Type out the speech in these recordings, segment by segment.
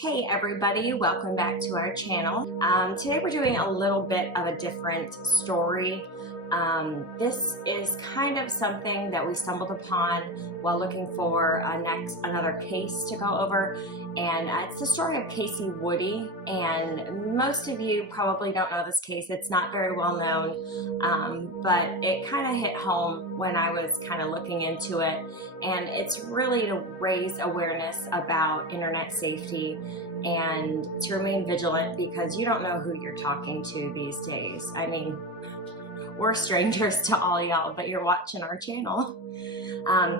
Hey everybody, welcome back to our channel. Today we're doing a little bit of a different story. This is kind of something that we stumbled upon while looking for another case to go over, and it's the story of Kacie Woody. And most of you probably don't know this case. It's not very well known, but it kind of hit home when I was kind of looking into it, and it's really to raise awareness about internet safety and to remain vigilant, because you don't know who you're talking to these days. I mean, we're strangers to all y'all, but you're watching our channel.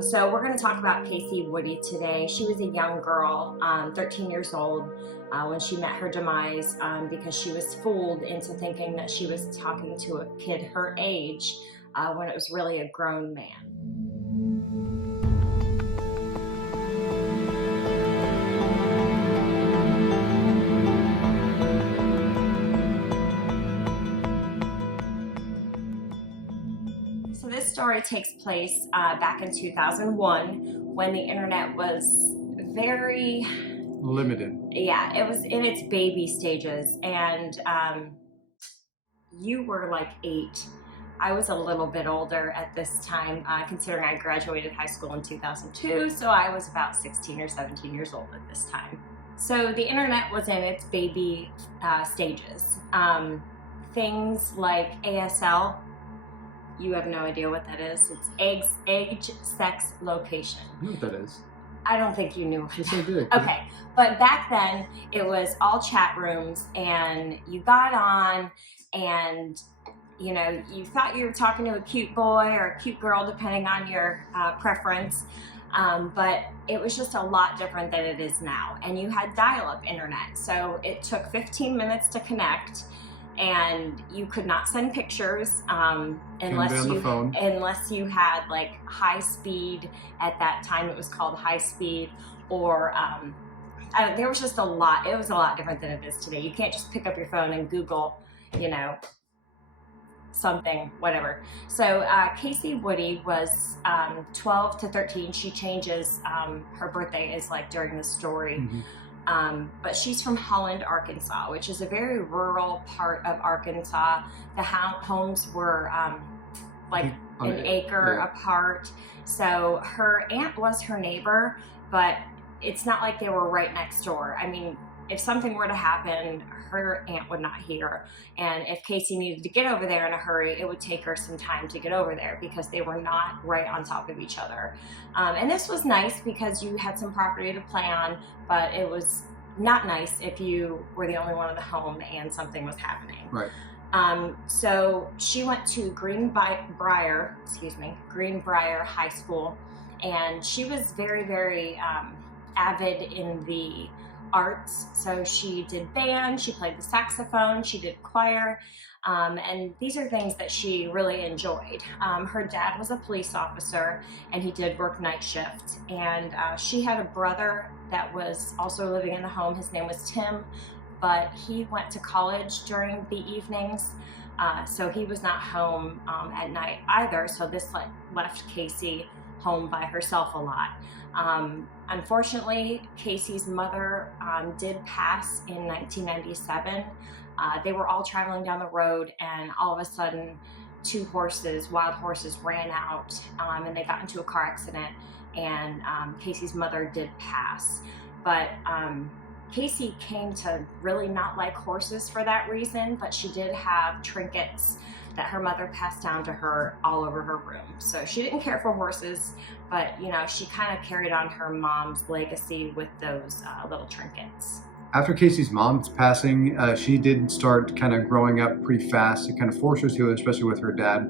So we're going to talk about Kacie Woody today. She was a young girl, 13 years old, when she met her demise, because she was fooled into thinking that she was talking to a kid her age when it was really a grown man. So this story takes place back in 2001, when the internet was very limited. Yeah, it was in its baby stages, and you were like 8. I was a little bit older at this time, considering I graduated high school in 2002, so I was about 16 or 17 years old at this time. So the internet was in its baby stages. Things like ASL, you have no idea what that is. It's age, sex, location. I know what that is. I don't think you knew. Yes, I did. Okay, but back then it was all chat rooms, and you got on, and you know, you thought you were talking to a cute boy or a cute girl, depending on your preference. But it was just a lot different than it is now. And you had dial-up internet, so it took 15 minutes to connect. And you could not send pictures unless you had like high speed. At that time it was called high speed, or there was just a lot. It was a lot different than it is today. You can't just pick up your phone and Google, you know, something, whatever. So Kacie Woody was 12 to 13. She changes, her birthday is like during the story. Mm-hmm. But she's from Holland, Arkansas, which is a very rural part of Arkansas. The homes were like an acre apart. So her aunt was her neighbor, but it's not like they were right next door. I mean, if something were to happen, her aunt would not hear. And if Kacie needed to get over there in a hurry, it would take her some time to get over there, because they were not right on top of each other. And this was nice because you had some property to play on, but it was not nice if you were the only one in the home and something was happening. Right. So she went to Greenbrier High School, and she was very, very avid in the arts. So she did band, she played the saxophone, she did choir, and these are things that she really enjoyed. Her dad was a police officer, and he did work night shift, and she had a brother that was also living in the home. His name was Tim, but he went to college during the evenings, so he was not home at night either. So this left Kacie home by herself a lot. Unfortunately, Kacie's mother did pass in 1997. They were all traveling down the road, and all of a sudden 2 horses, wild horses, ran out, and they got into a car accident, and Kacie's mother did pass. But Kacie came to really not like horses for that reason, but she did have trinkets that her mother passed down to her all over her room. So she didn't care for horses, but you know, she kind of carried on her mom's legacy with those little trinkets. After Kacie's mom's passing, she did start kind of growing up pretty fast. It kind of forced her to, especially with her dad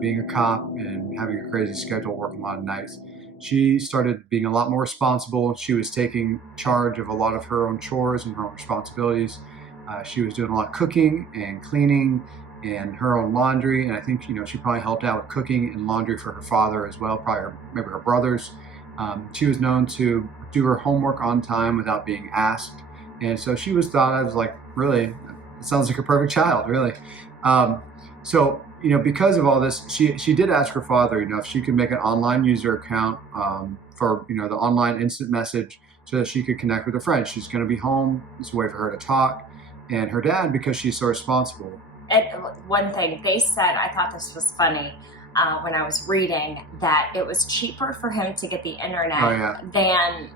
being a cop and having a crazy schedule, working a lot of nights. She started being a lot more responsible. She was taking charge of a lot of her own chores and her own responsibilities. She was doing a lot of cooking and cleaning and her own laundry, and I think, you know, she probably helped out with cooking and laundry for her father as well, probably maybe her brothers. She was known to do her homework on time without being asked, and so she was thought of like, really, it sounds like a perfect child, really. So, you know, because of all this, she did ask her father, you know, if she could make an online user account for, you know, the online instant message so that she could connect with her friends. She's going to be home. It's a way for her to talk. And her dad, because she's so responsible. And one thing they said, I thought this was funny when I was reading, that it was cheaper for him to get the internet than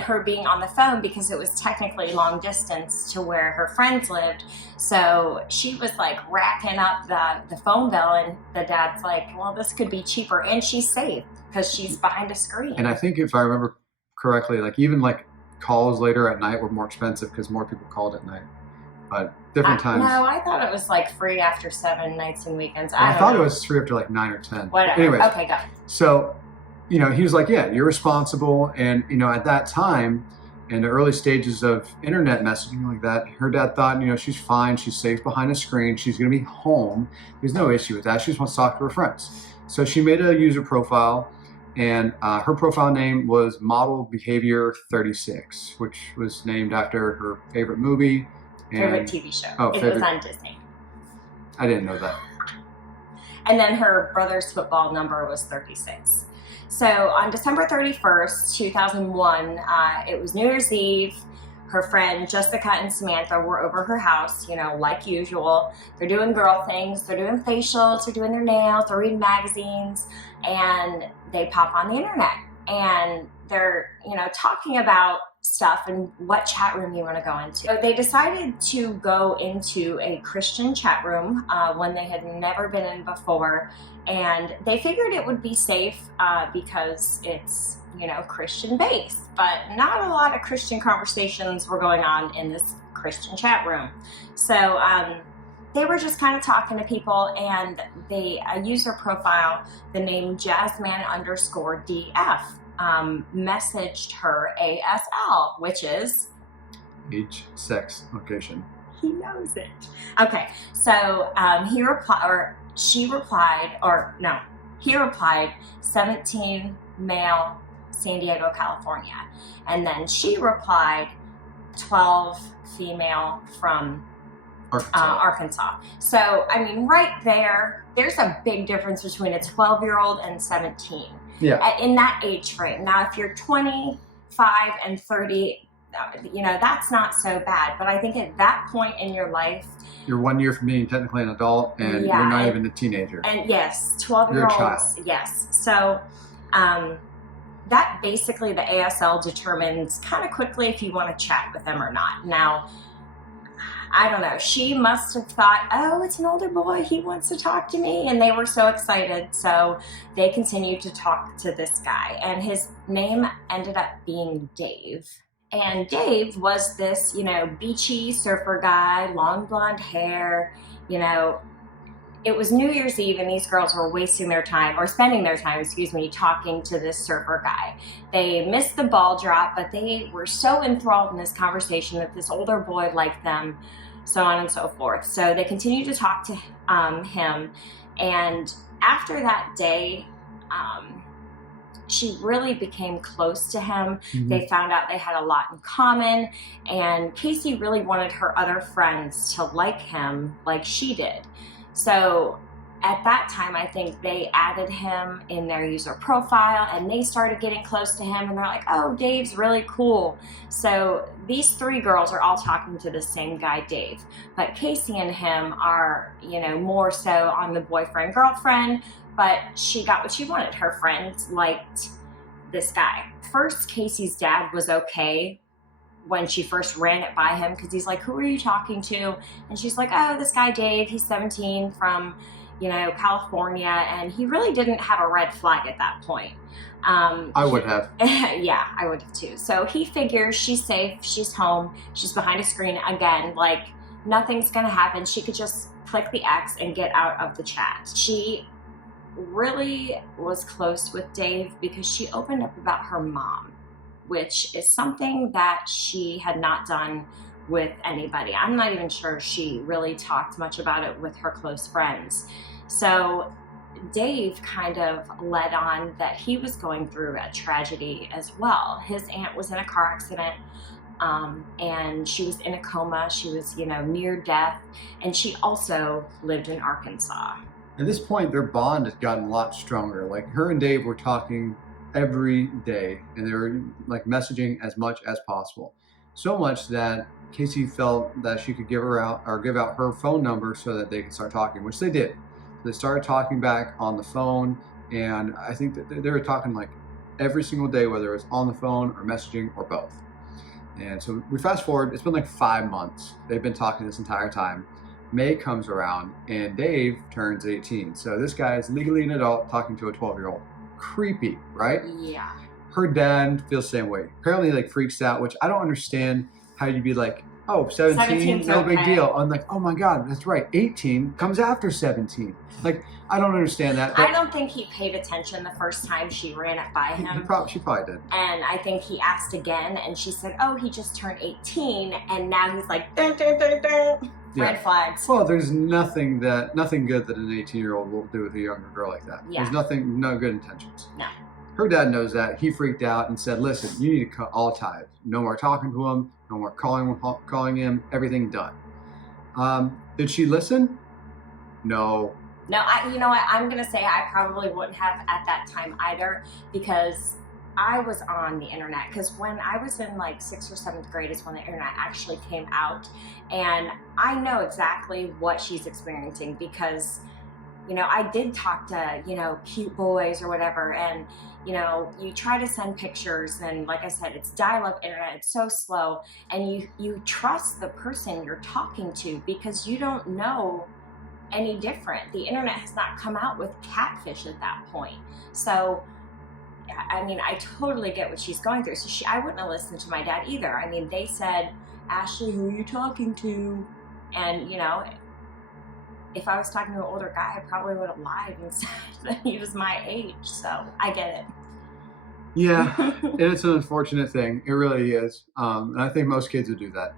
her being on the phone, because it was technically long distance to where her friends lived. So she was like racking up the phone bill, and the dad's like, well, this could be cheaper, and she's safe because she's behind a screen. And I think if I remember correctly, like even like calls later at night were more expensive because more people called at night. But different times. No, I thought it was like free after 7 nights and weekends. I thought it was free after like 9 or 10. Whatever. Anyways, okay, go. So, you know, he was like, yeah, you're responsible. And, you know, at that time, in the early stages of internet messaging like that, her dad thought, you know, she's fine. She's safe behind a screen. She's going to be home. There's no issue with that. She just wants to talk to her friends. So she made a user profile, and her profile name was Model Behavior 36, which was named after her favorite movie. Favorite TV show. Oh, it was on Disney. I didn't know that. And then her brother's football number was 36. So on December 31st, 2001, it was New Year's Eve. Her friend Jessica and Samantha were over her house, you know, like usual. They're doing girl things. They're doing facials. They're doing their nails. They're reading magazines. And they pop on the internet. And they're, you know, talking about stuff and what chat room you want to go into. So they decided to go into a Christian chat room, one they had never been in before, and they figured it would be safe because it's, you know, Christian based, but not a lot of Christian conversations were going on in this Christian chat room. So they were just kind of talking to people, and a user profile, the name Jasmine_DF, messaged her ASL, which is age, sex, location. He knows it. Okay, so he replied 17, male, San Diego, California, and then she replied 12, female, from Arkansas. So I mean, right there's a big difference between a 12-year-old and 17. Yeah. In that age frame. Now, if you're 25 and 30, you know, that's not so bad. But I think at that point in your life, you're 1 year from being technically an adult, and you're not even a teenager. And yes, 12-year-olds. Yes. So that basically the ASL determines kind of quickly if you want to chat with them or not. Now, I don't know. She must have thought, oh, it's an older boy. He wants to talk to me. And they were so excited. So they continued to talk to this guy. And his name ended up being Dave. And Dave was this, you know, beachy surfer guy, long blonde hair. You know, it was New Year's Eve, and these girls were spending their time, talking to this surfer guy. They missed the ball drop, but they were so enthralled in this conversation that this older boy liked them, so on and so forth. So they continued to talk to him, and after that day, she really became close to him. Mm-hmm. They found out they had a lot in common, and Kacie really wanted her other friends to like him like she did. So at that time, I think they added him in their user profile, and they started getting close to him, and they're like, oh, Dave's really cool. So these 3 girls are all talking to the same guy, Dave. But Kacie and him are, you know, more so on the boyfriend-girlfriend, but she got what she wanted. Her friends liked this guy. First, Kacie's dad was okay when she first ran it by him, because he's like, who are you talking to? And she's like, oh, this guy Dave, he's 17, from, you know, California. And he really didn't have a red flag at that point. I would have. Yeah, I would have too. So he figures she's safe, she's home, she's behind a screen again, like nothing's gonna happen. She could just click the X and get out of the chat. She really was close with Dave because she opened up about her mom, which is something that she had not done with anybody. I'm not even sure she really talked much about it with her close friends. So Dave kind of led on that he was going through a tragedy as well. His aunt was in a car accident, and she was in a coma. She was, you know, near death, and she also lived in Arkansas. At this point, their bond has gotten a lot stronger. Like, her and Dave were talking every day, and they were like messaging as much as possible. So much that Kacie felt that she could give out her phone number so that they could start talking, which they did. They started talking back on the phone, and I think that they were talking like every single day, whether it was on the phone or messaging or both. And so we fast forward, it's been like 5 months. They've been talking this entire time. May comes around and Dave turns 18. So this guy is legally an adult talking to a 12-year-old. Creepy, right? Yeah. Her dad feels the same way. Apparently like freaks out, which I don't understand how you'd be like, oh, 17, no big deal. I'm like, oh my God, that's right. 18 comes after 17. Like, I don't understand that. I don't think he paid attention the first time she ran it by him. She probably did. And I think he asked again, and she said, oh, he just turned 18, and now he's like, dun, dun, dun, dun. Yeah. Red flags. Well, there's nothing good that an 18-year-old will do with a younger girl like that. Yeah. There's no good intentions. No. Her dad knows that. He freaked out and said, listen, you need to cut all ties. No more talking to him. No more calling him. Everything done. Did she listen? No. No, you know what? I'm going to say I probably wouldn't have at that time either, because I was on the internet. Because when I was in like 6th or 7th grade is when the internet actually came out. And I know exactly what she's experiencing because, you know, I did talk to, you know, cute boys or whatever. And, you know, you try to send pictures and like I said, it's dial-up internet, it's so slow. And you trust the person you're talking to because you don't know any different. The internet has not come out with catfish at that point. So, I mean, I totally get what she's going through. So I wouldn't have listened to my dad either. I mean, they said, Ashley, who are you talking to? And, you know, if I was talking to an older guy, I probably would have lied and said that he was my age. So I get it. Yeah, it's an unfortunate thing. It really is. And I think most kids would do that.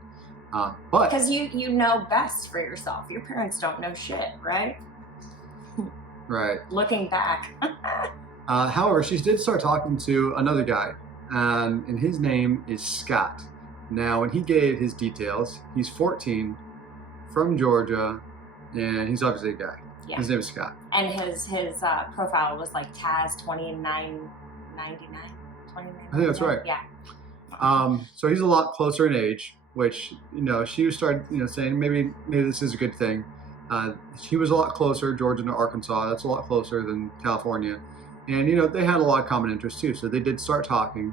But because you know best for yourself. Your parents don't know shit, right? Right. Looking back. However, she did start talking to another guy, and his name is Scott. Now, when he gave his details, he's 14, from Georgia, and he's obviously a guy. Yeah. His name is Scott. And his profile was like Taz 2999. 2999. I think that's right. Yeah. So he's a lot closer in age, which, you know, she started, you know, saying maybe this is a good thing. He was a lot closer, Georgia to Arkansas. That's a lot closer than California. And, you know, they had a lot of common interests too. So they did start talking.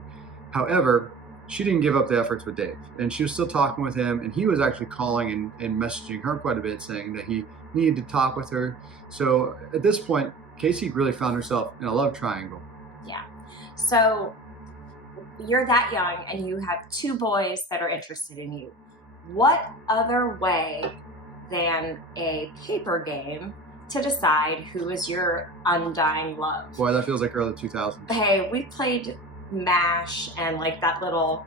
However, she didn't give up the efforts with Dave. And she was still talking with him. And he was actually calling and messaging her quite a bit, saying that he needed to talk with her. So at this point, Kacie really found herself in a love triangle. Yeah. So you're that young and you have 2 boys that are interested in you. What other way than a paper game to decide who is your undying love? Boy, that feels like early 2000s. Hey, we played MASH and like that little...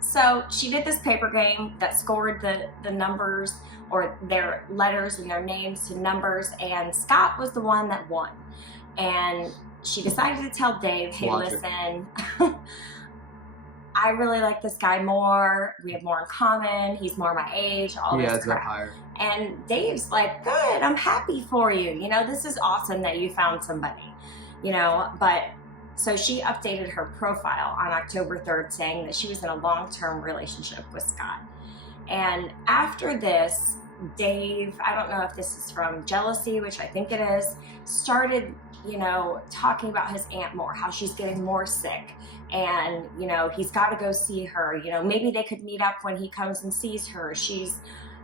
So she did this paper game that scored the numbers or their letters and their names to numbers, and Scott was the one that won. And she decided to tell Dave, hey, listen, I really like this guy more. We have more in common. He's more my age, all this crap. Higher. And Dave's like, good, I'm happy for you. You know, this is awesome that you found somebody, you know, but so she updated her profile on October 3rd saying that she was in a long-term relationship with Scott. And after this, Dave, I don't know if this is from jealousy, which I think it is, started, you know, talking about his aunt more, how she's getting more sick. And, you know, he's got to go see her. You know, maybe they could meet up when he comes and sees her.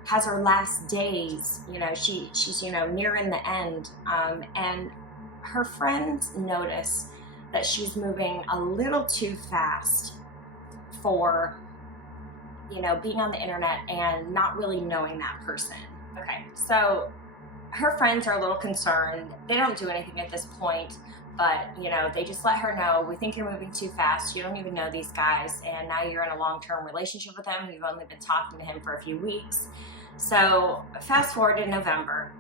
Has her last days, you know, she's, you know, nearing the end. And her friends notice that she's moving a little too fast for, you know, being on the internet and not really knowing that person. Okay, so her friends are a little concerned. They don't do anything at this point, but, you know, they just let her know, we think you're moving too fast. You don't even know these guys, and now you're in a long-term relationship with him. You've only been talking to him for a few weeks. So fast forward to November.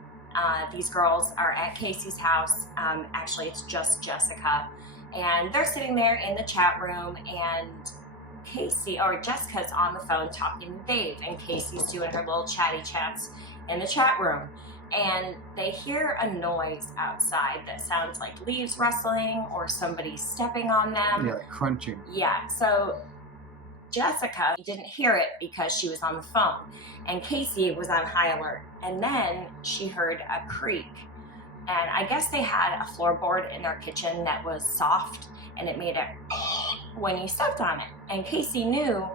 These girls are at Kacie's house. Actually, it's just Jessica. And they're sitting there in the chat room, and Jessica's on the phone talking to Dave, and Kacie's doing her little chatty chats in the chat room. and they hear a noise outside that sounds like leaves rustling or somebody stepping on them. Yeah, like crunching. Yeah, so Jessica didn't hear it because she was on the phone, and Kacie was on high alert. And then she heard a creak, and I guess they had a floorboard in their kitchen that was soft, and it made a when you stepped on it. And Kacie knew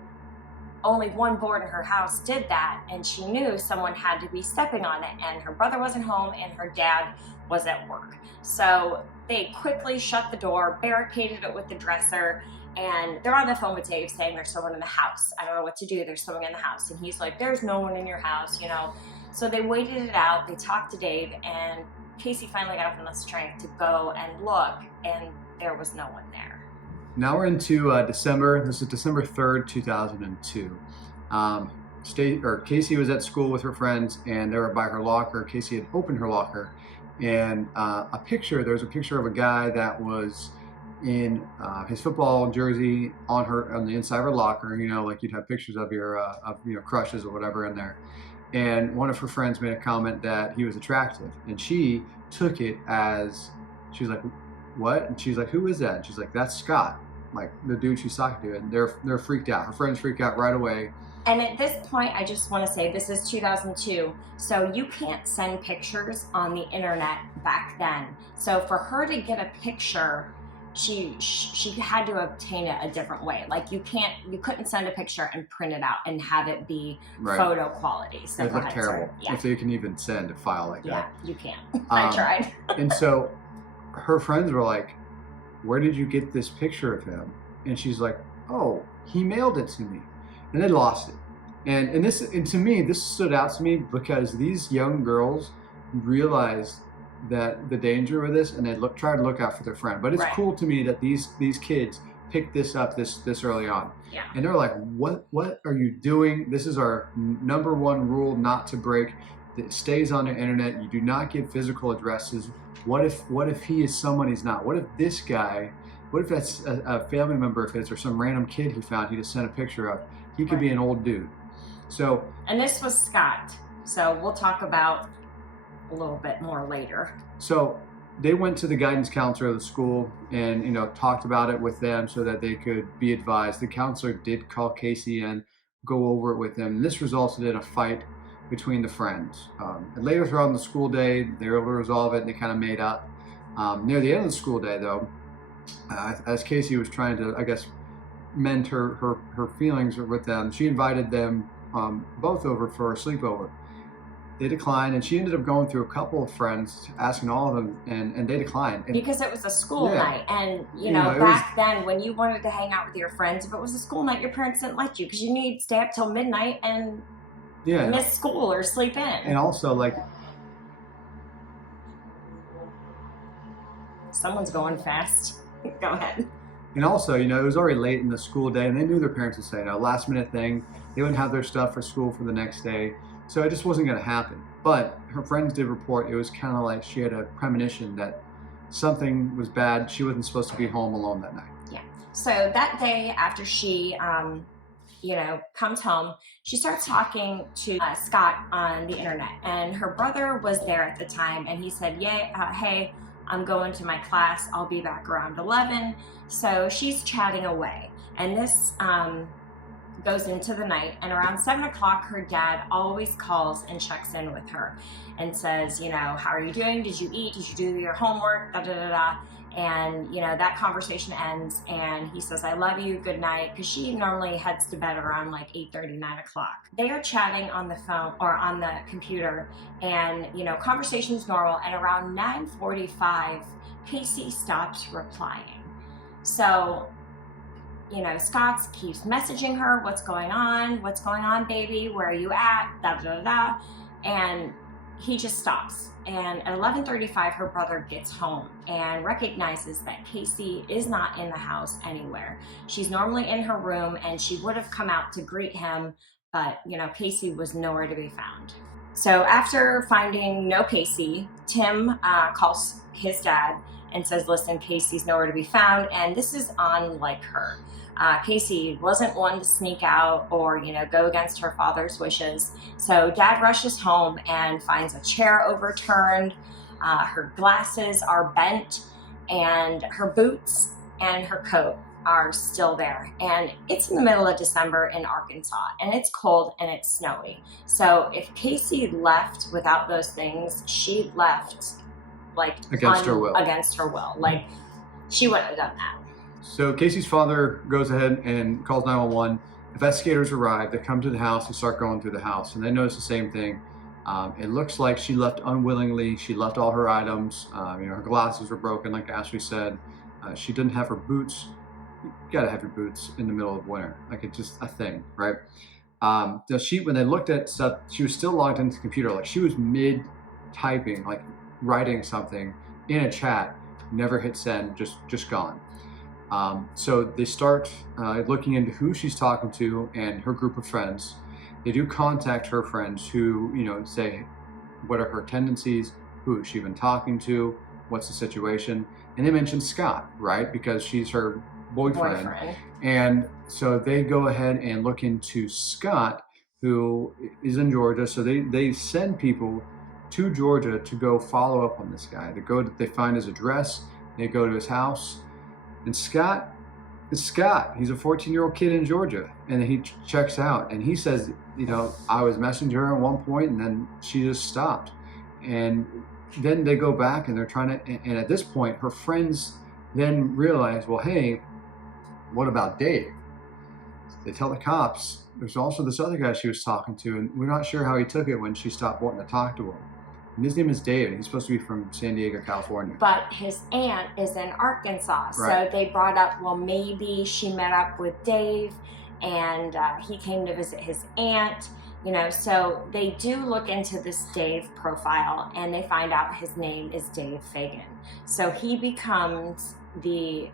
only one board in her house did that, and she knew someone had to be stepping on it, and her brother wasn't home and her dad was at work. So they quickly shut the door, barricaded it with the dresser, and they're on the phone with Dave saying there's someone in the house. I don't know what to do, there's someone in the house. And he's like, there's no one in your house, you know. So they waited it out, they talked to Dave, and Kacie finally got up enough strength to go and look, and there was no one there. Now we're into December. This is December 3rd, 2002. Kacie was at school with her friends, and they were by her locker. Kacie had opened her locker, and there was a picture of a guy that was in his football jersey on the inside of her locker. You know, like you'd have pictures of your crushes or whatever in there. And one of her friends made a comment that he was attractive, and she took it as, she was like, what? And she's like, who is that? And she's like, that's Scott, like the dude she's talking to. And they're freaked out. Her friends freak out right away. And at this point, I just want to say this is 2002, so you can't send pictures on the internet back then. So for her to get a picture, she had to obtain it a different way. Like you couldn't send a picture and print it out and have it be photo quality. So it looked terrible. Yeah. If you can even send a file like that. Yeah, you can't. I tried. And so her friends were like, where did you get this picture of him? And she's like, oh, he mailed it to me. And they lost it. And to me, this stood out to me because these young girls realized that the danger of this, and they try to look out for their friend. But it's cool to me that these kids picked this up this early on. Yeah. And they're like, what are you doing? This is our number one rule not to break. It stays on the internet. You do not give physical addresses. What if he is someone he's not? What if this guy, what if that's a family member of his or some random kid he found he just sent a picture of? He could be an old dude. So. And this was Scott. So we'll talk about a little bit more later. So they went to the guidance counselor of the school and, talked about it with them so that they could be advised. The counselor did call Kacie in, go over it with them. And this resulted in a fight between the friends. And later throughout the school day, they were able to resolve it and they kind of made up. Near the end of the school day, though, as Kacie was trying to, I guess, mend her feelings with them, she invited them both over for a sleepover. They declined, and she ended up going through a couple of friends, asking all of them, and they declined. And because it was a school night, and back then, when you wanted to hang out with your friends, if it was a school night, your parents didn't let you because you need to stay up till midnight and miss school or sleep in. And also, like, someone's going fast. Go ahead. And also, it was already late in the school day, and they knew their parents would say, last minute thing. They wouldn't have their stuff for school for the next day. So it just wasn't going to happen. But her friends did report it was kind of like she had a premonition that something was bad. She wasn't supposed to be home alone that night. Yeah. So that day after she, comes home, she starts talking to Scott on the internet. And her brother was there at the time. And he said, hey, I'm going to my class. I'll be back around 11. So she's chatting away. And this goes into the night, and around 7 o'clock her dad always calls and checks in with her and says, how are you doing? Did you eat? Did you do your homework? Da, da, da, da. And that conversation ends, and he says, I love you, good night, because she normally heads to bed around like 8:30, 9 o'clock. They are chatting on the phone or on the computer, and conversation's normal, and around 9:45 Kacie stops replying. So Scott keeps messaging her, what's going on? What's going on, baby? Where are you at? Da, da, da, da. And he just stops. And at 11:35, her brother gets home and recognizes that Kacie is not in the house anywhere. She's normally in her room, and she would have come out to greet him, but, Kacie was nowhere to be found. So after finding no Kacie, Tim calls his dad and says, listen, Kacie's nowhere to be found, and this is unlike her. Kacie wasn't one to sneak out or, go against her father's wishes. So Dad rushes home and finds a chair overturned, her glasses are bent, and her boots and her coat are still there. And it's in the middle of December in Arkansas, and it's cold and it's snowy. So if Kacie left without those things, she left like Against her will. Against her will. Like, she wouldn't have done that. So Casey's father goes ahead and calls 911. Investigators arrive. They come to the house and start going through the house, and they notice the same thing. It looks like she left unwillingly. She left all her items. Her glasses were broken, like Ashley said. She didn't have her boots. You gotta have your boots in the middle of winter. Like, it's just a thing, right? When they looked at stuff, she was still logged into the computer. Like, she was mid-typing, like writing something in a chat. Never hit send, just gone. So they start looking into who she's talking to and her group of friends. They do contact her friends who, say, what are her tendencies? Who has she been talking to? What's the situation? And they mention Scott, right? Because she's her boyfriend. And so they go ahead and look into Scott, who is in Georgia. So they send people to Georgia to go follow up on this guy. They find his address, they go to his house, and Scott is Scott. He's a 14-year-old kid in Georgia, and he checks out, and he says, I was messaging her at one point, and then she just stopped. And then they go back, and they're trying to, and at this point, her friends then realize, well, hey, what about Dave? They tell the cops, there's also this other guy she was talking to, and we're not sure how he took it when she stopped wanting to talk to him. And his name is Dave, and he's supposed to be from San Diego, California. But his aunt is in Arkansas. Right. So they brought up, well, maybe she met up with Dave and he came to visit his aunt. So they do look into this Dave profile, and they find out his name is Dave Fagan. So he becomes the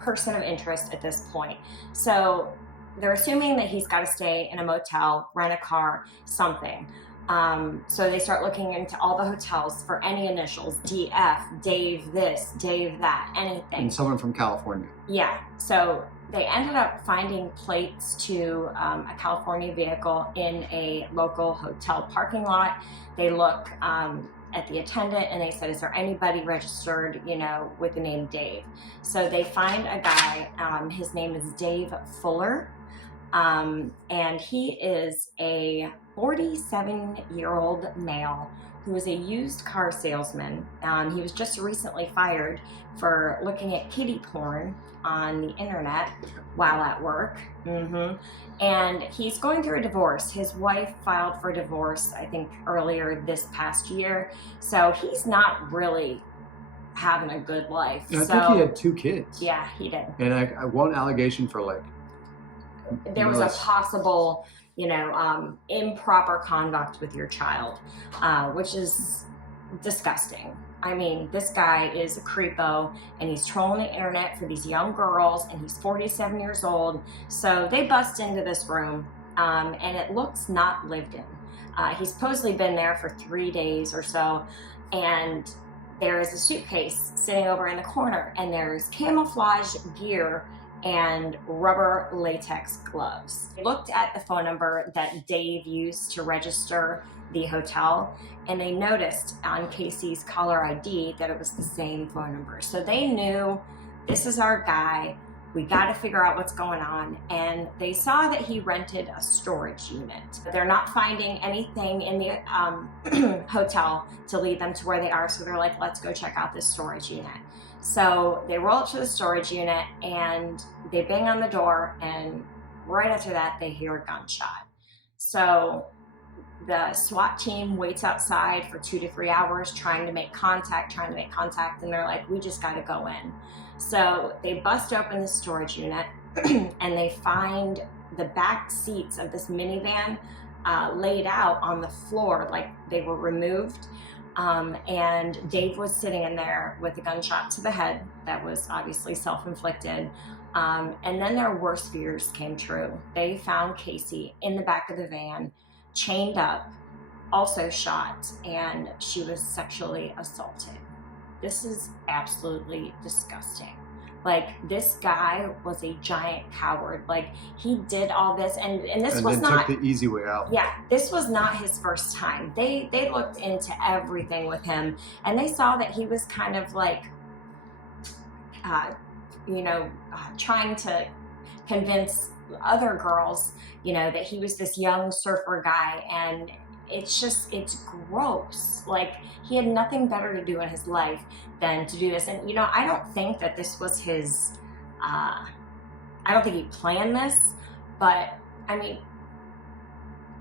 person of interest at this point. So they're assuming that he's got to stay in a motel, rent a car, something. So they start looking into all the hotels for any initials, DF, Dave this, Dave that, anything. And someone from California. Yeah. So they ended up finding plates to a California vehicle in a local hotel parking lot. They look at the attendant, and they said, is there anybody registered, with the name Dave? So they find a guy, his name is Dave Fuller, and he is a 47-year-old male who is a used car salesman. He was just recently fired for looking at kiddie porn on the internet while at work. And he's going through a divorce. His wife filed for divorce, I think, earlier this past year. So he's not really having a good life. And I think he had 2 kids. Yeah, he did. And one allegation for there was a possible, improper conduct with your child, which is disgusting. I mean, this guy is a creepo, and he's trolling the internet for these young girls, and he's 47 years old. So they bust into this room, and it looks not lived in. He's supposedly been there for 3 days or so, and there is a suitcase sitting over in the corner, and there's camouflage gear and rubber latex gloves. They looked at the phone number that Dave used to register the hotel, and they noticed on Kacie's caller ID that it was the same phone number. So they knew, this is our guy, we got to figure out what's going on. And they saw that he rented a storage unit. They're not finding anything in the hotel to lead them to where they are, so they're like, let's go check out this storage unit. So they roll up to the storage unit, and they bang on the door, and right after that, they hear a gunshot. So the SWAT team waits outside for 2 to 3 hours trying to make contact, and they're like, we just got to go in. So they bust open the storage unit, and they find the back seats of this minivan laid out on the floor like they were removed. And Dave was sitting in there with a gunshot to the head that was obviously self-inflicted. And then their worst fears came true. They found Kacie in the back of the van, chained up, also shot, and she was sexually assaulted. This is absolutely disgusting. Like, this guy was a giant coward. Like, he did all this, and this was not took the easy way out. Yeah, this was not his first time. They looked into everything with him, and they saw that he was kind of like, trying to convince other girls, that he was this young surfer guy, and it's gross. Like, he had nothing better to do in his life than to do this. And I don't think that this was his I don't think he planned this, but I mean,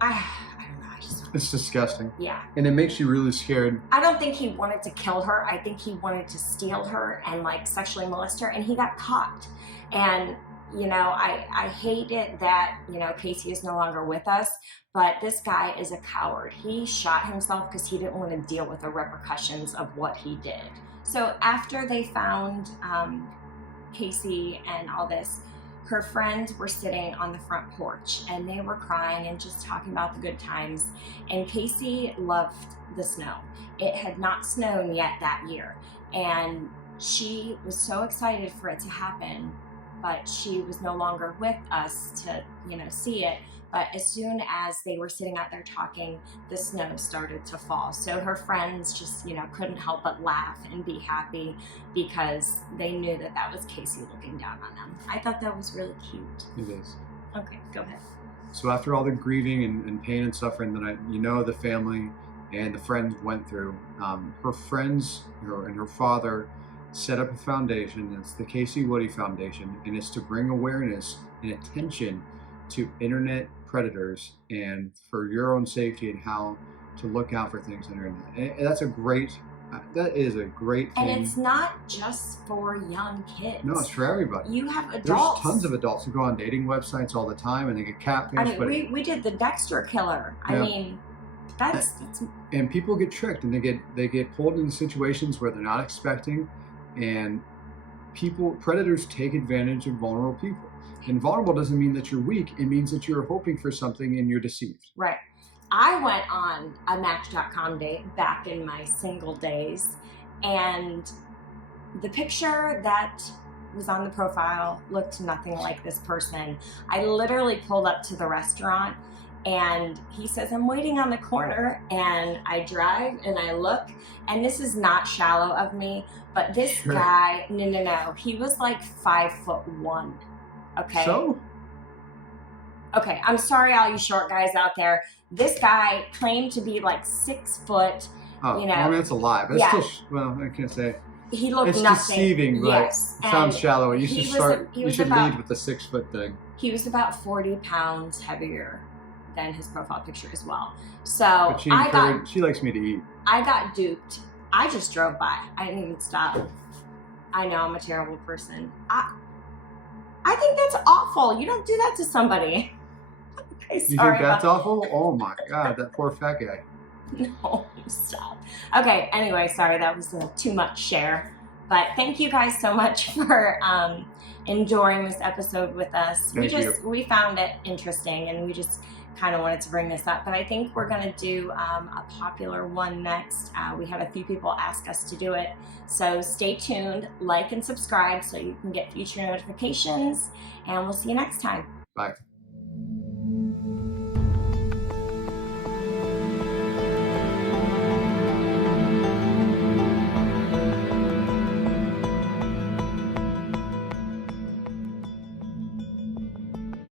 I don't know, I just don't. It's disgusting. Yeah. And it makes you really scared. I don't think he wanted to kill her. I think he wanted to steal her and like sexually molest her, and he got caught. And I hate it that, Kacie is no longer with us, but this guy is a coward. He shot himself because he didn't want to deal with the repercussions of what he did. So after they found Kacie and all this, her friends were sitting on the front porch and they were crying and just talking about the good times. And Kacie loved the snow. It had not snowed yet that year, and she was so excited for it to happen, but she was no longer with us to, see it. But as soon as they were sitting out there talking, the snow started to fall. So her friends just, couldn't help but laugh and be happy because they knew that that was Kacie looking down on them. I thought that was really cute. It is. Okay, go ahead. So after all the grieving and pain and suffering that the family and the friends went through, her friends and her father set up a foundation. It's the Kacie Woody Foundation, and it's to bring awareness and attention to internet predators and for your own safety and how to look out for things on the internet. And that is a great thing. And it's not just for young kids. No, it's for everybody. You have adults. There's tons of adults who go on dating websites all the time and they get catfished. I mean, we did the Dexter killer. Yeah. I mean, that's and people get tricked and they get pulled into situations where they're not expecting, and predators take advantage of vulnerable people. And vulnerable doesn't mean that you're weak. It means that you're hoping for something and you're deceived. Right. I went on a Match.com date back in my single days, and the picture that was on the profile looked nothing like this person. I literally pulled up to the restaurant and he says, "I'm waiting on the corner," and I drive and I look, and this is not shallow of me, but this guy, no, he was like 5'1". Okay. So? Okay, I'm sorry, all you short guys out there. This guy claimed to be like 6 foot. Oh, I mean, that's a lie, but yeah. It's still, well, I can't say. He looked it's nothing. Deceiving, but yes. it sounds shallow. You should lead with the 6 foot thing. He was about 40 pounds heavier than his profile picture as well. So but she likes me to eat. I got duped. I just drove by. I didn't even stop. I know I'm a terrible person. I think that's awful. You don't do that to somebody. Okay, you think that's awful? Oh my God, that poor fat guy. No, stop. Okay, anyway, sorry, that was too much share. But thank you guys so much for enjoying this episode with us. We found it interesting, and we just kind of wanted to bring this up. But I think we're going to do a popular one next. We had a few people ask us to do it. So stay tuned, like and subscribe so you can get future notifications, and we'll see you next time. Bye.